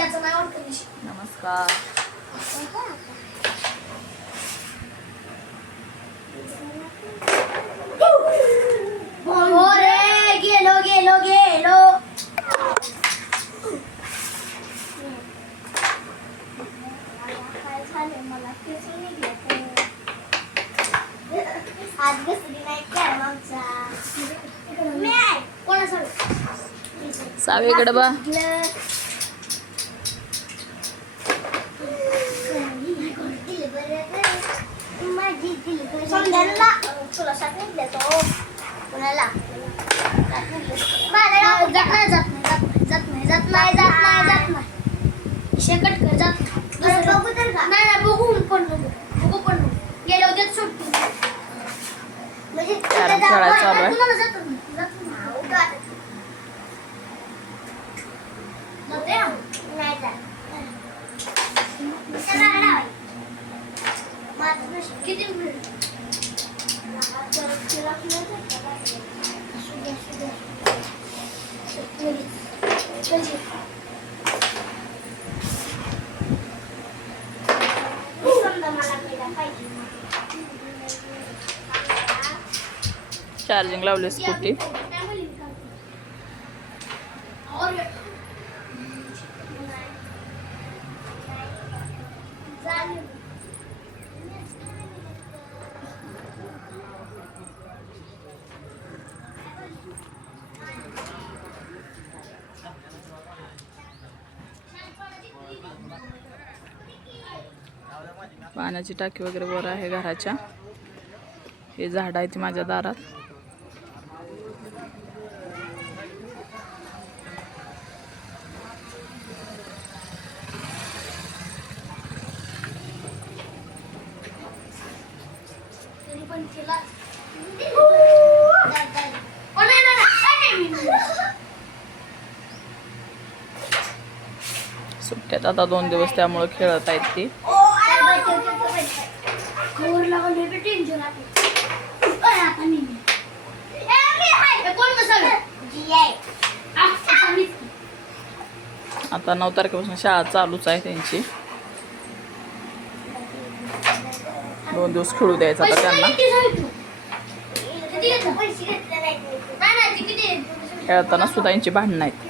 नमस्कार. हो रे, गेलो गेलो गेलो. काय झालं मला केस निघले. आज घसरी नाही काय आमचा. मी आहे कोणासोबत सावेकडे बा. समजायला तुला सांगितलं तो कोणाला जात नाही शेकट कर जात बघू तर का नाही बघू पण गेलो देत सुट्टी म्हणजे खेळायला चालू आहे. किती चार्जिंग लावली स्कूटी. पाण्याची टाकी वगैरे वर आहे घराच्या. हे झाड आहे ती माझ्या दारात. सुट्ट्यात आता 2 दिवस त्यामुळे खेळत आहेत ती. आता 9 तारखेपासून शाळा चालूच आहे त्यांची. 2 दिवस खेळू द्यायचं आता त्यांना. खेळताना सुद्धा यांची भांडणं आहेत.